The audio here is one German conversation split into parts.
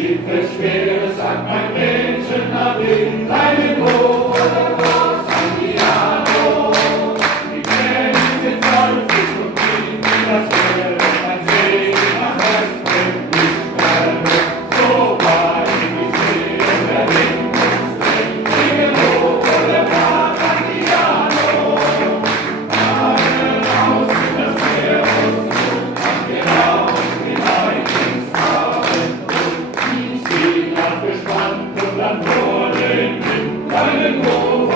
Schiffes schweres sagt mein Mädchen, ab in deinen Hof, San Diego. Die Tränen sind salzig und tief wie das Meer, mein Segen nach Hessen nicht sterbe. So war die Seele der Windungswelt, singen hoch, San Diego. Fahren raus in das Meer und so, fahren wir raus hinein ins Abendrot. Die Segler gespannt und dann vor den Wind, deinen Hof,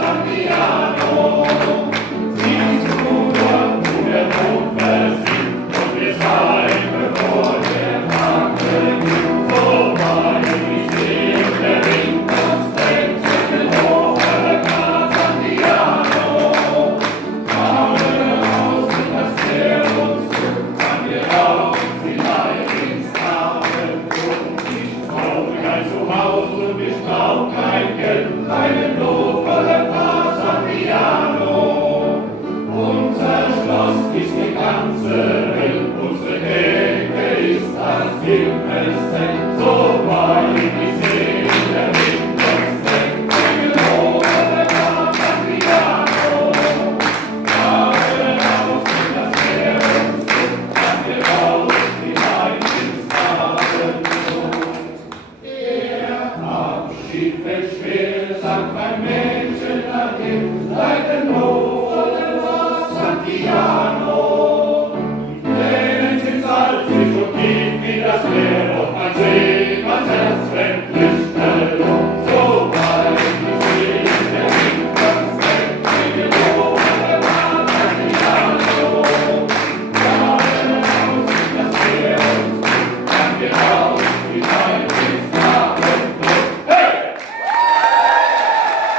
San Diego. Siehst du dort, wo der Mond versinkt und wir sein, bevor der Tag beginnt. So war die Seele der Wind, das Feld, singen hoch, San Diego. Fahren raus in das Meer und so, fahren wir raus hinein ins Abendrot. Ich brauche kein Zuhause, ich brauch kein Geld, deinen Hof, San Diego. Unser Schloss ist die ganze Welt, unsere Decke ist das Himmelszelt.